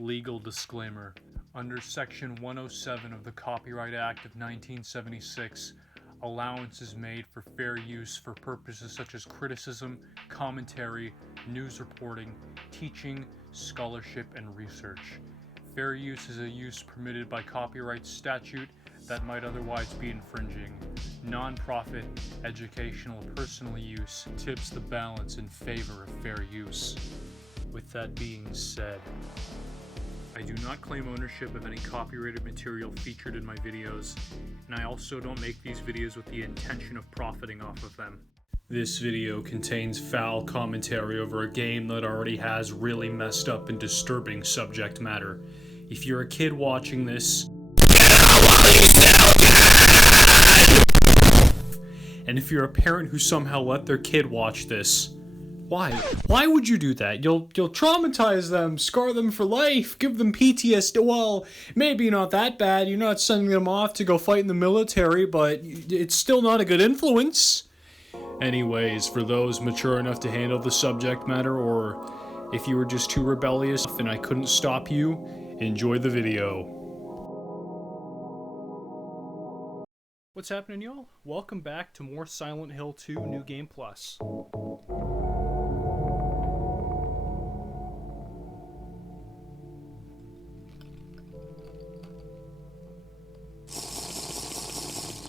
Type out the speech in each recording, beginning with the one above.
Legal disclaimer. Under Section 107 of the Copyright Act of 1976, allowance is made for fair use for purposes such as criticism, commentary, news reporting, teaching, scholarship, and research. Fair use is a use permitted by copyright statute that might otherwise be infringing. Non-profit, educational, personal use tips the balance in favor of fair use. With that being said, I do not claim ownership of any copyrighted material featured in my videos, and I also don't make these videos with the intention of profiting off of them. This video contains foul commentary over a game that already has really messed up and disturbing subject matter. If you're a kid watching this, and if you're a parent who somehow let their kid watch this, why? Why would you do that? You'll traumatize them, scar them for life, give them PTSD. Well, maybe not that bad. You're not sending them off to go fight in the military, but it's still not a good influence. Anyways, for those mature enough to handle the subject matter, or if you were just too rebellious and I couldn't stop you, enjoy the video. What's happening, y'all? Welcome back to more Silent Hill 2 New Game Plus.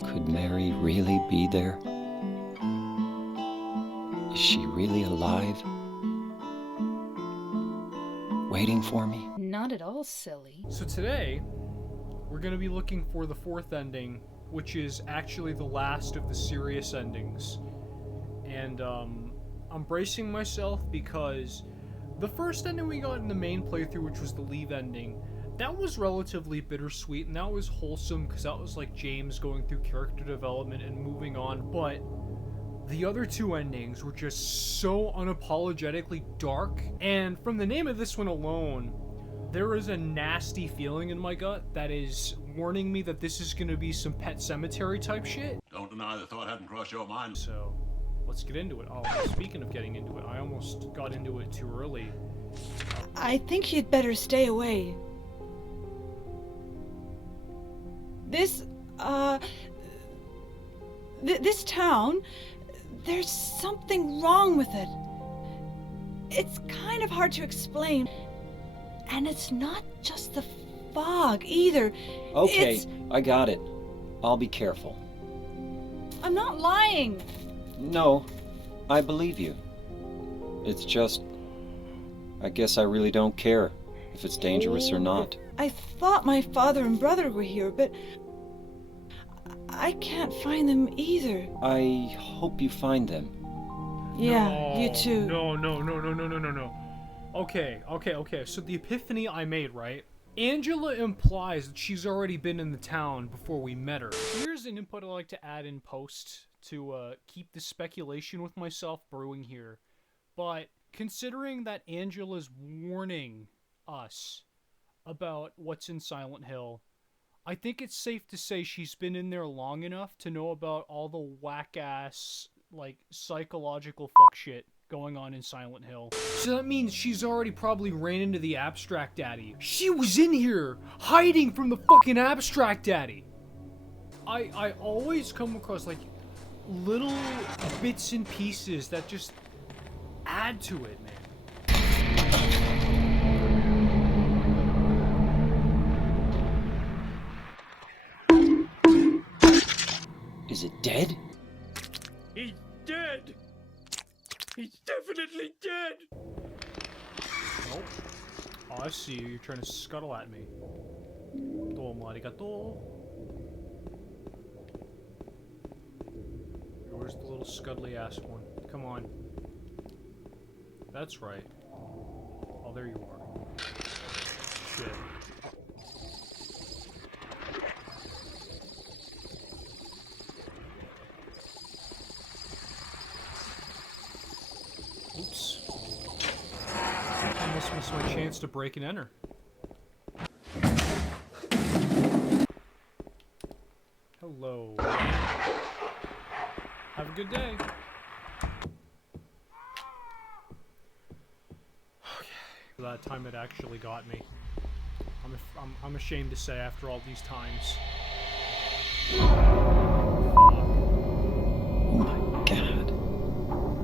Could Mary really be there? Is she really alive? Waiting for me? Not at all, silly. So today, we're going to be looking for the fourth ending, which is actually the last of the serious endings. And I'm bracing myself because the first ending we got in the main playthrough, which was the leave ending, that was relatively bittersweet, and that was wholesome because that was like James going through character development and moving on. But the other two endings were just so unapologetically dark, and from the name of this one alone, there is a nasty feeling in my gut that is warning me that this is going to be some Pet Cemetery type shit. Don't deny the thought hadn't crossed your mind. So, let's get into it. Oh, speaking of getting into it, I almost got into it too early. I think you'd better stay away. This town, there's something wrong with it. It's kind of hard to explain. And it's not just the fog, either. Okay, I got it. I'll be careful. I'm not lying. No, I believe you. It's just, I guess I really don't care if it's dangerous or not. I thought my father and brother were here, but I can't find them either. I hope you find them. Yeah, No, you too. No. Okay. So the epiphany I made, right? Angela implies that she's already been in the town before we met her. Here's an input I like to add in post to keep the speculation with myself brewing here. But considering that Angela's warning us about what's in Silent Hill, I think it's safe to say she's been in there long enough to know about all the whack-ass, like, psychological fuck shit going on in Silent Hill. So that means she's already probably ran into the Abstract Daddy. She was in here, hiding from the fucking Abstract Daddy! I always come across, like, little bits and pieces that just add to it, man. Is it dead? He's dead! He's definitely dead! Nope. Oh, I see you. You're trying to scuttle at me. Domo arigato. Where's the little scuddly ass one? Come on. That's right. Oh, there you are. Shit. Oops. Almost missed my chance to break and enter. Hello. Have a good day. Okay. That time it actually got me. I'm ashamed to say after all these times. Oh my god.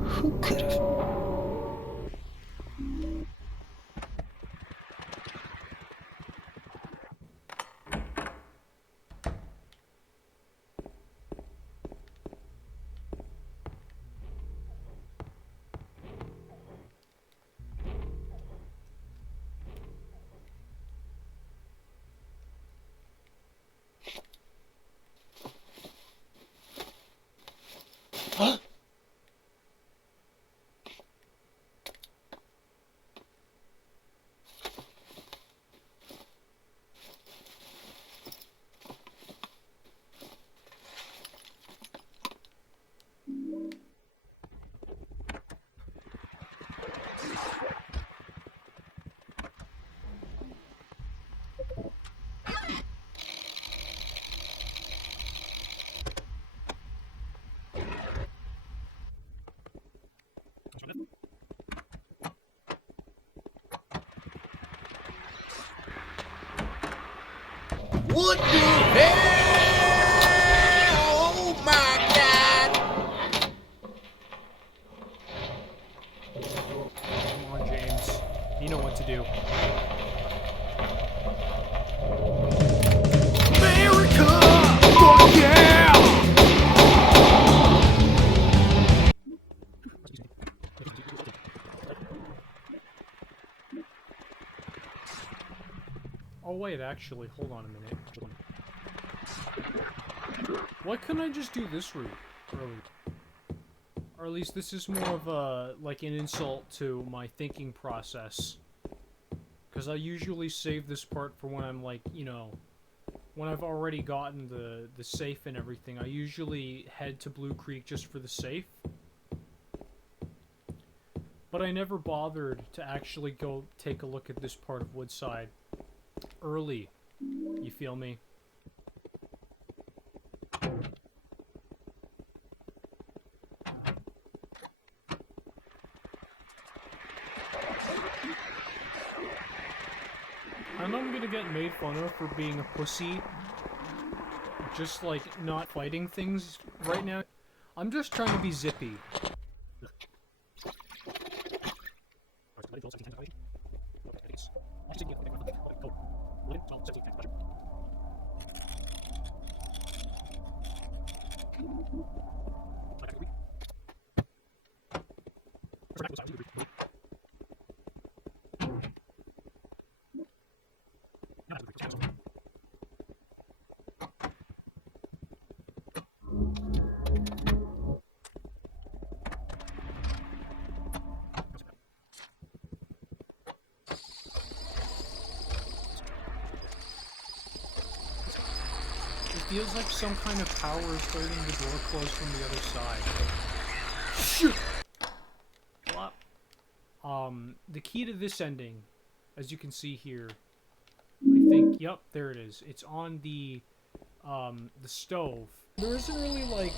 Who could have? What the hell? Oh my god! Come on, James. You know what to do. America! Fuck yeah! Oh wait, actually, hold on a minute. Why couldn't I just do this route early? Or at least this is more of a, like, an insult to my thinking process. Because I usually save this part for when I'm, like, you know, when I've already gotten the safe and everything. I usually head to Blue Creek just for the safe. But I never bothered to actually go take a look at this part of Woodside early. You feel me? I know I'm gonna get made fun of for being a pussy. Just like not fighting things right now. I'm just trying to be zippy. It feels like some kind of power is holding the door closed from the other side. Shit! Well, the key to this ending, as you can see here, I think, yep, there it is. It's on the stove. There isn't really, like,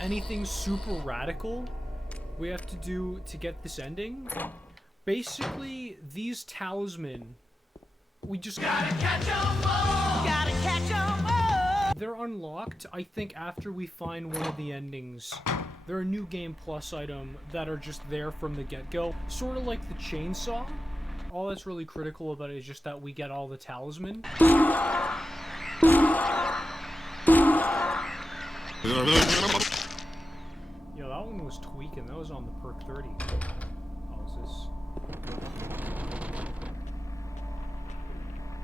anything super radical we have to do to get this ending. Basically, these talisman, we just gotta catch 'em all! Gotta catch 'em all! They're unlocked, I think, after we find one of the endings. They're a new game plus item that are just there from the get-go. Sort of like the chainsaw. All that's really critical about it is just that we get all the talisman. Yo, that one was tweaking. That was on the perk 30. Oh, is this?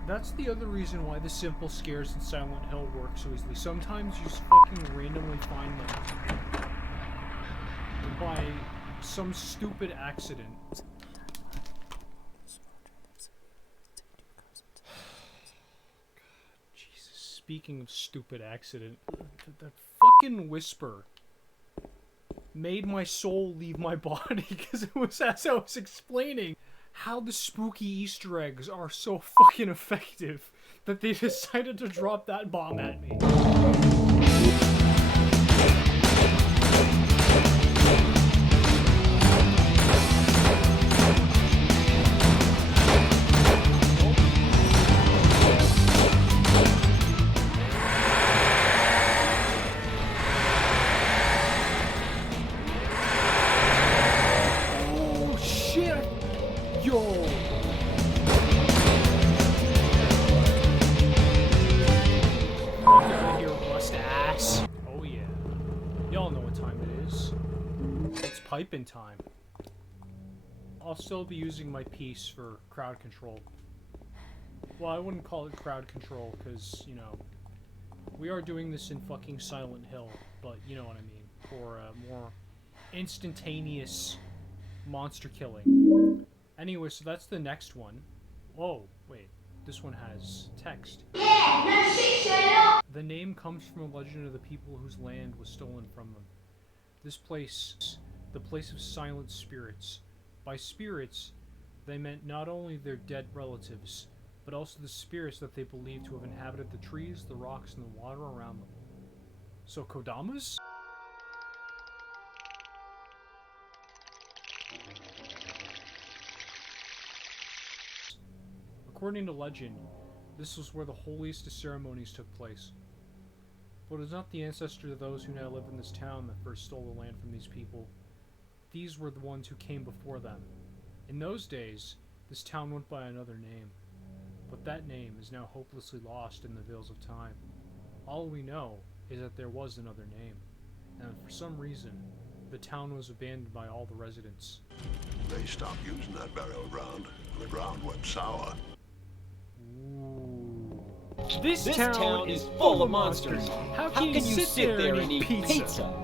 That's the other reason why the simple scares in Silent Hill work so easily. Sometimes you just fucking randomly find them by some stupid accident. Jesus, speaking of stupid accident, that fucking whisper made my soul leave my body because it was as I was explaining how the spooky Easter eggs are so fucking effective that they decided to drop that bomb at me. piping time. I'll still be using my piece for crowd control. Well, I wouldn't call it crowd control, because, you know, we are doing this in fucking Silent Hill, but you know what I mean. For a more instantaneous monster killing. Anyway, so that's the next one. Oh, wait. This one has text. The name comes from a legend of the people whose land was stolen from them. This place, the place of silent spirits. By spirits, they meant not only their dead relatives, but also the spirits that they believed to have inhabited the trees, the rocks, and the water around them. So Kodamas? According to legend, this was where the holiest of ceremonies took place. But it was not the ancestor of those who now live in this town that first stole the land from these people. These were the ones who came before them. In those days, this town went by another name. But that name is now hopelessly lost in the veils of time. All we know is that there was another name, and for some reason, the town was abandoned by all the residents. They stopped using that burial ground. The ground went sour. Ooh. This town is full of monsters. How can you sit there and eat pizza?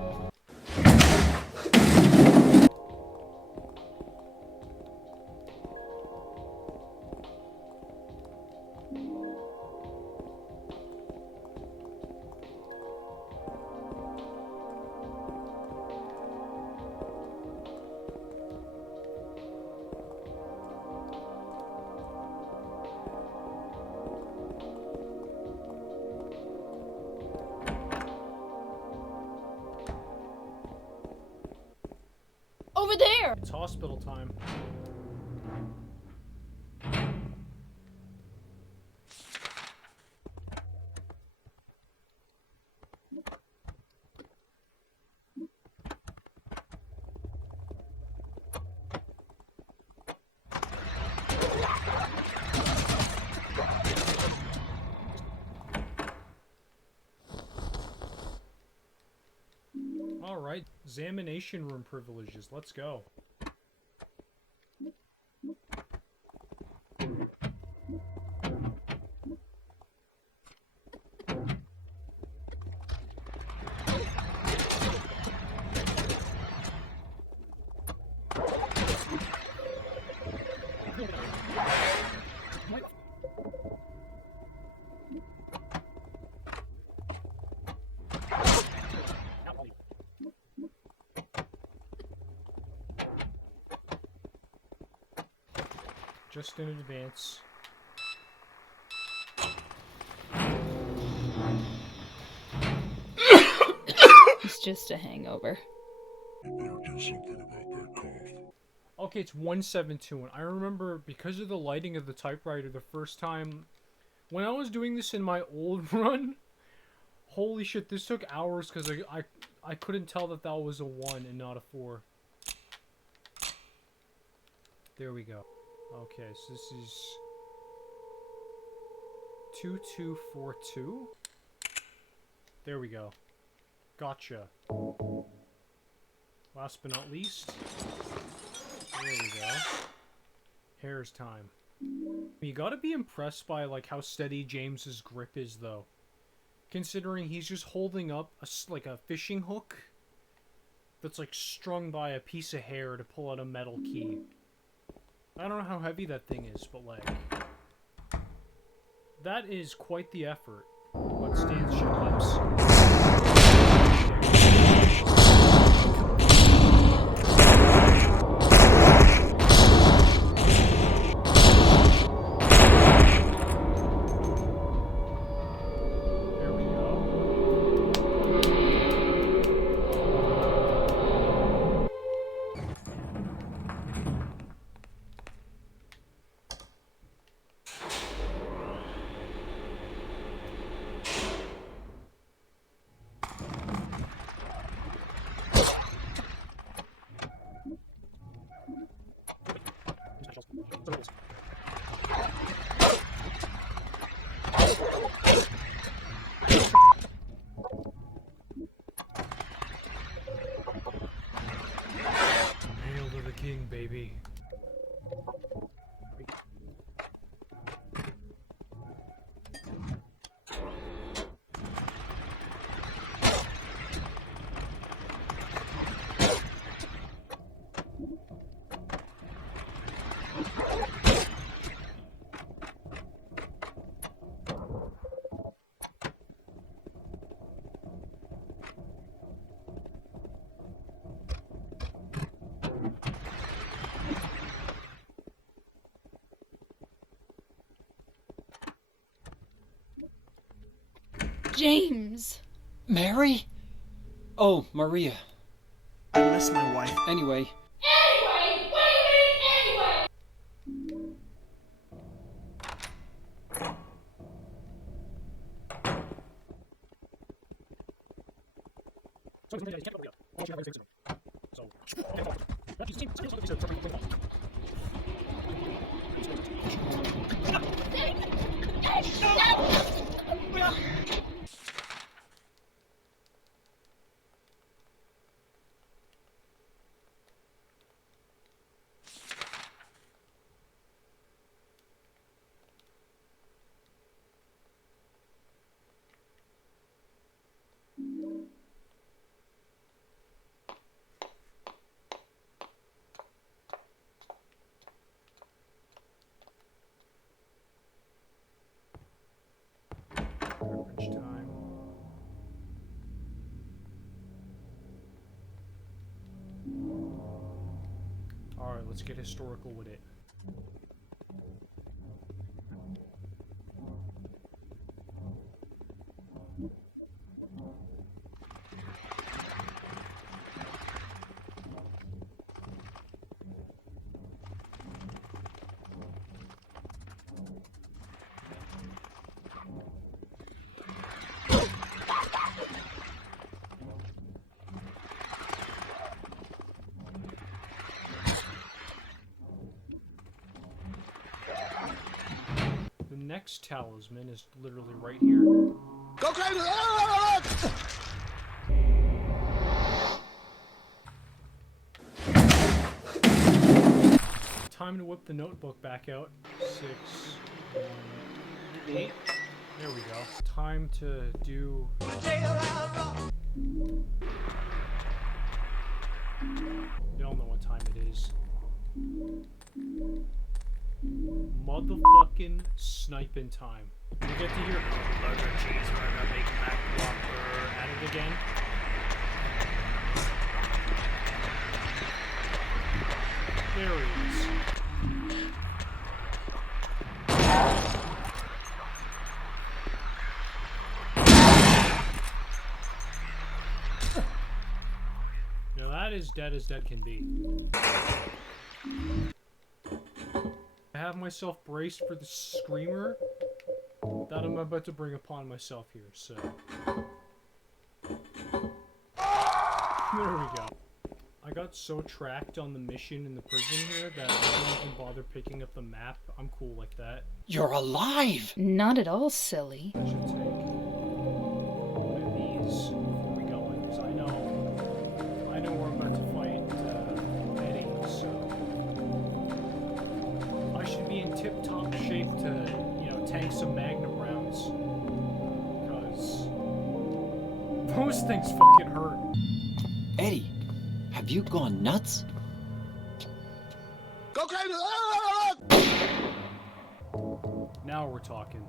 Over there! It's hospital time. Alright, examination room privileges, let's go. Just in advance. It's just a hangover. Okay, it's 1721. I remember because of the lighting of the typewriter the first time when I was doing this in my old run. Holy shit, this took hours because I couldn't tell that that was a 1 and not a 4. There we go. Okay, so this is 2242. There we go. Gotcha. Last but not least, there we go. Hair's time. You gotta be impressed by like how steady James's grip is, though. Considering he's just holding up like a fishing hook that's like strung by a piece of hair to pull out a metal key. I don't know how heavy that thing is, but like, that is quite the effort. But stands shit lips. There we go. James. Mary? Oh, Maria. I miss my wife. Anyway. Garbage time. Alright, let's get historical with it. The next talisman is literally right here. Go crazy! Time to whip the notebook back out. 6, 1, 8. There we go. Time to do... Y'all know what time it is. Motherfucking sniping time. You get to hear burger, cheeseburger, Big Mac, Whopper at it again. There he is. Now that is dead as dead can be. I have myself braced for the screamer that I'm about to bring upon myself here, so. There we go. I got so tracked on the mission in the prison here that I didn't even bother picking up the map. I'm cool like that. You're alive! Not at all silly. I should take one of these before we go in, because I know we're about to fight Eddie, so I should be in tip-top shape to, you know, tank some Magnum rounds, because those things fucking hurt. Eddie, have you gone nuts? Go crazy! Now we're talking.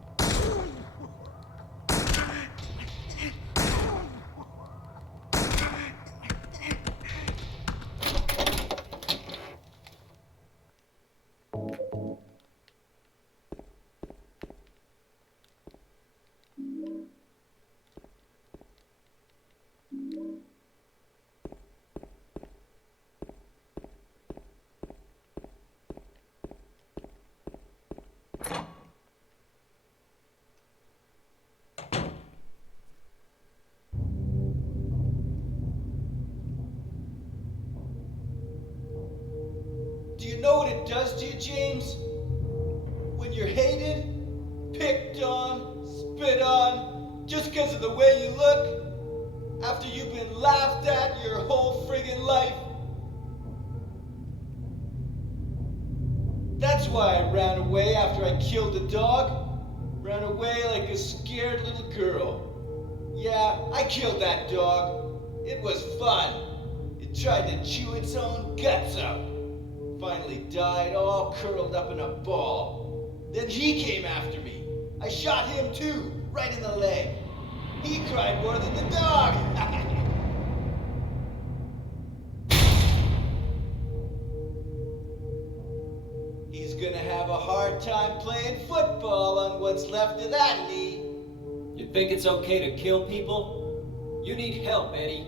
Do you know what it does to you, James? When you're hated, picked on, spit on, just because of the way you look, after you've been laughed at your whole friggin' life. That's why I ran away after I killed the dog. Ran away like a scared little girl. Yeah, I killed that dog. It was fun. It tried to chew its own guts out. Finally died all curled up in a ball. Then he came after me. I shot him too, right in the leg. He cried more than the dog. He's gonna have a hard time playing football on what's left of that knee. You think it's okay to kill people? You need help, Eddie.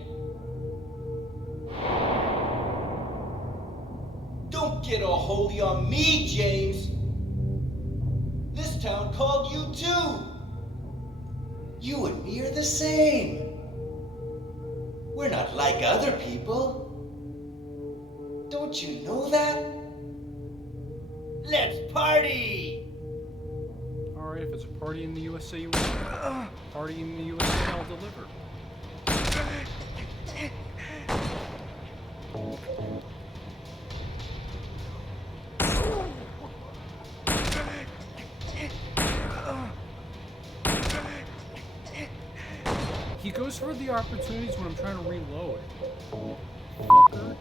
Don't get all holy on me, James. This town called you too. You and me are the same. We're not like other people. Don't you know that? Let's party! Alright, if it's a party in the USA, you want. Party in the USA, I'll deliver. He goes for the opportunities when I'm trying to reload. Fucker.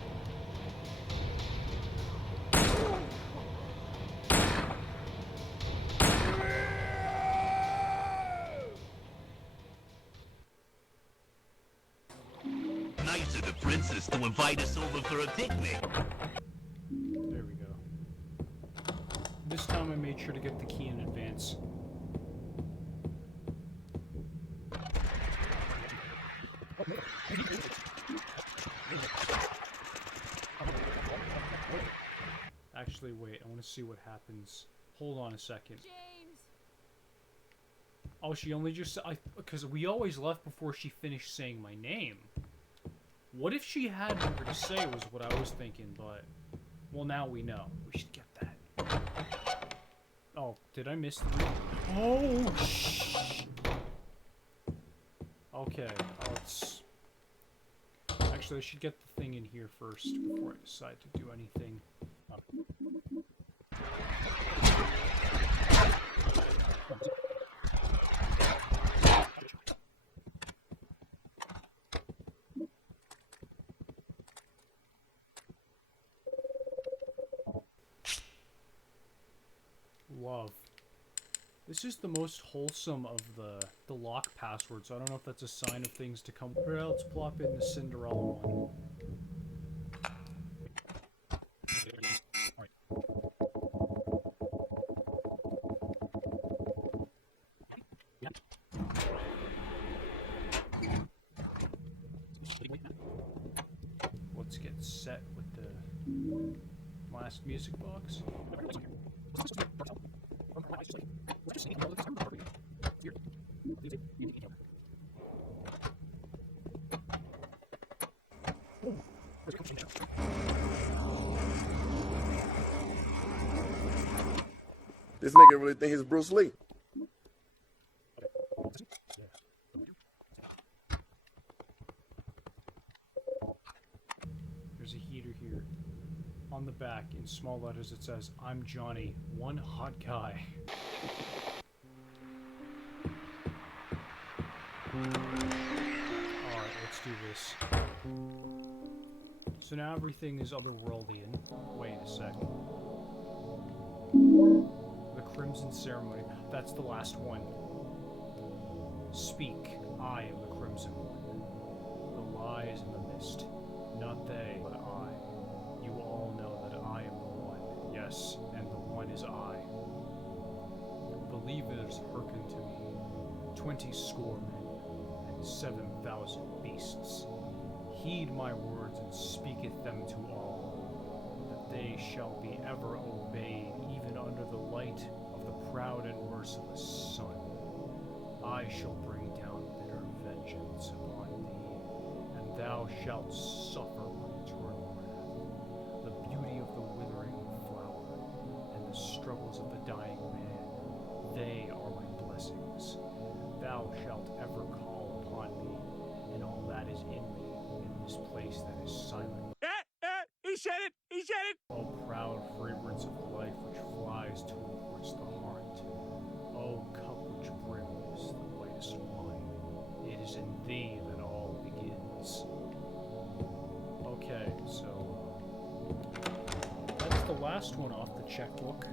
Nice of the princess to invite us over for a picnic. There we go. This time I made sure to get the key in advance. Actually, wait, I want to see what happens. Hold on a second. James! Oh, she only just... because we always left before she finished saying my name. What if she had more to say was what I was thinking, but... Well, now we know. We should get that. Oh, did I miss the... Oh, shh! Okay, let's... Actually, I should get the thing in here first before I decide to do anything. Love. This is the most wholesome of the lock passwords. I don't know if that's a sign of things to come. Or else plop in the Cinderella one. Let's get set with the last music box. This nigga really think he's Bruce Lee. There's a heater here. On the back, in small letters, it says, "I'm Johnny, one hot guy." Alright, let's do this. So now everything is otherworldly. Wait a sec. The Crimson Ceremony. That's the last one. Speak. I am the Crimson One. The lies in the mist. Not they, but I. You all know that I am the one. Yes, and the one is I. Believers hearken to me. 20 score men, and 7,000 beasts. Heed my words and speaketh them to all, that they shall be ever obeyed, even under the light of the proud and merciless sun. I shall bring down bitter vengeance upon thee, and thou shalt suffer my eternal wrath. The beauty of the withering flower, and the struggles of the dying man, they are my blessings. Thou shalt ever call upon me, and all that is in me, in this place that is silent. He said it! He said it! O proud fragrance of life which flies towards the heart. O cup which brims the whitest wine. It is in thee that all begins. Okay, so that's the last one off the checkbook.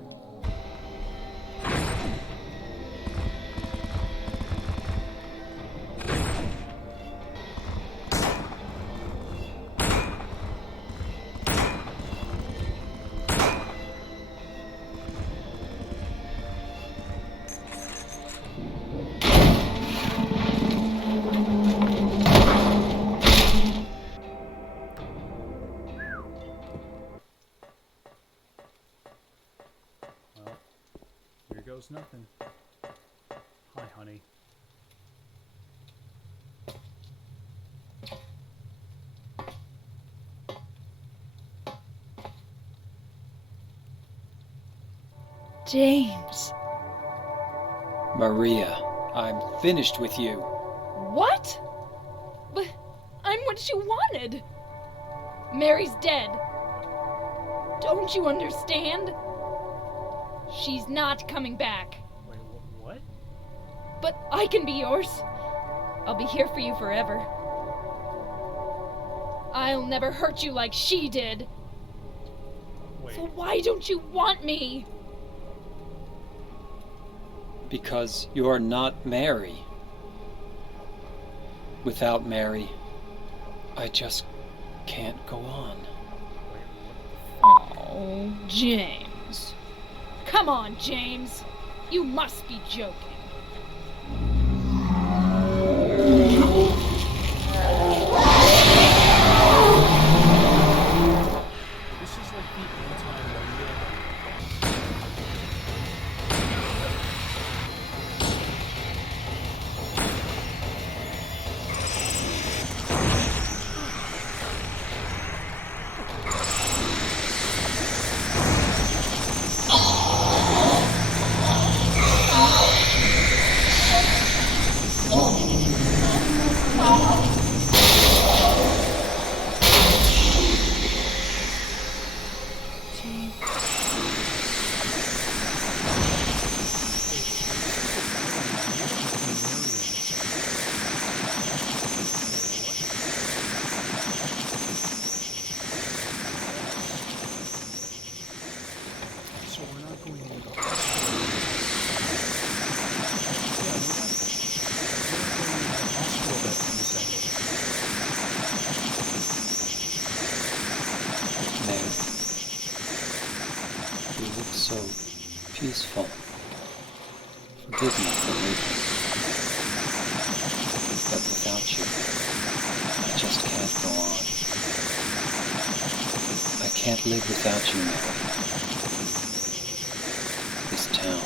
was nothing. Hi, honey. James. Maria, I'm finished with you. What? But I'm what you wanted. Mary's dead. Don't you understand? She's not coming back. Wait, what? But I can be yours. I'll be here for you forever. I'll never hurt you like she did. Wait. So why don't you want me? Because you're not Mary. Without Mary, I just can't go on. Oh, James. Come on, James. You must be joking. This is like the anti-Maria. So we're not going to the hospital. Yeah, we're not going to the hospital that's in the second. Mary, you look so peaceful. Forgive me for waking. But without you, I just can't go on. I can't live without you, Mary. This town,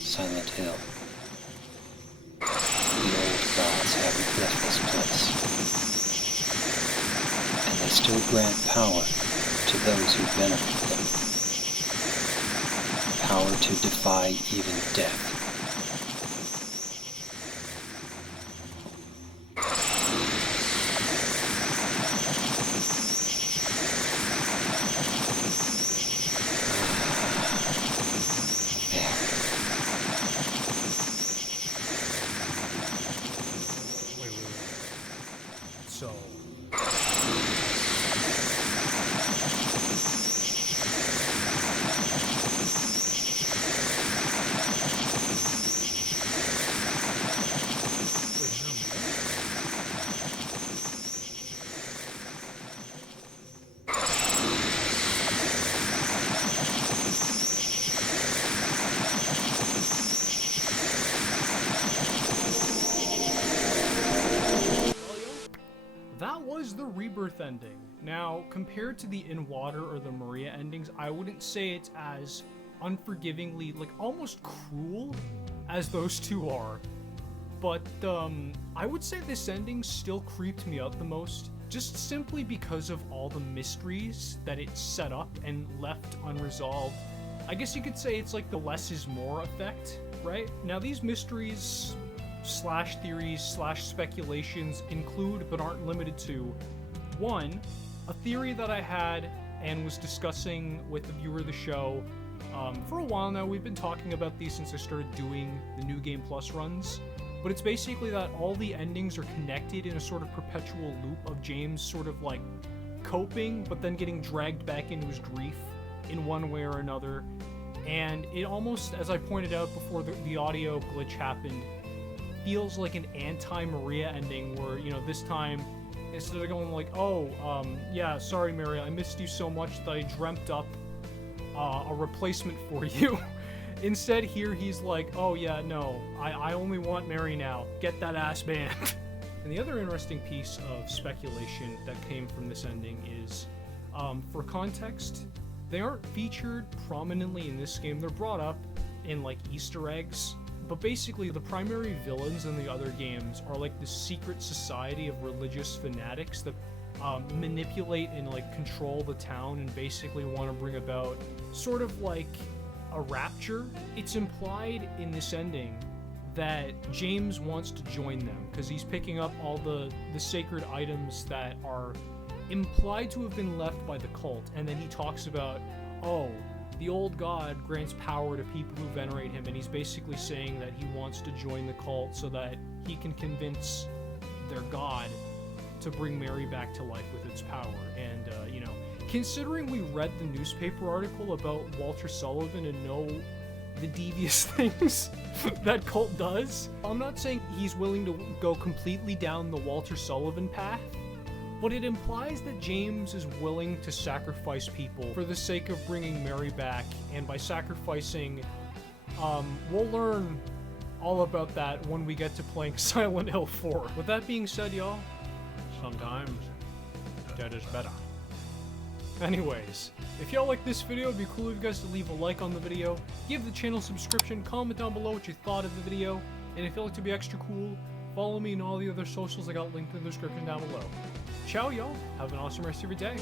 Silent Hill. The old gods haven't left this place. And they still grant power to those who venerate them. Power to defy even death. Wait. So. Wait, you're That was the Rebirth ending. Now, compared to the In Water or the Maria endings, I wouldn't say it's as unforgivingly, like, almost cruel as those two are. But, I would say this ending still creeped me out the most, just simply because of all the mysteries that it set up and left unresolved. I guess you could say it's like the less is more effect, right? Now, these mysteries slash theories slash speculations include but aren't limited to: one, a theory that I had and was discussing with the viewer of the show for a while now. We've been talking about these since I started doing the New Game Plus runs, but it's basically that all the endings are connected in a sort of perpetual loop of James sort of like coping but then getting dragged back into his grief in one way or another. And it almost, as I pointed out before the audio glitch happened, feels like an anti-Maria ending where, you know, this time, instead of going like, oh, yeah, sorry, Mary, I missed you so much that I dreamt up a replacement for you. Instead, here he's like, oh, yeah, no, I only want Mary now. Get that ass banned. And the other interesting piece of speculation that came from this ending is, for context, they aren't featured prominently in this game. They're brought up in like Easter eggs. But basically, the primary villains in the other games are like the secret society of religious fanatics that manipulate and like control the town and basically want to bring about sort of like a rapture. It's implied in this ending that James wants to join them because he's picking up all the sacred items that are implied to have been left by the cult, and then he talks about, oh, the old god grants power to people who venerate him, and he's basically saying that he wants to join the cult so that he can convince their god to bring Mary back to life with its power. And, you know, considering we read the newspaper article about Walter Sullivan and know the devious things that cult does, I'm not saying he's willing to go completely down the Walter Sullivan path, but it implies that James is willing to sacrifice people for the sake of bringing Mary back, and by sacrificing, we'll learn all about that when we get to playing Silent Hill 4. With that being said, y'all, sometimes dead is better. Anyways, if y'all like this video, it'd be cool of you guys to leave a like on the video, give the channel a subscription, comment down below what you thought of the video, and if you'd like to be extra cool, follow me and all the other socials I got linked in the description down below. Ciao, y'all. Have an awesome rest of your day.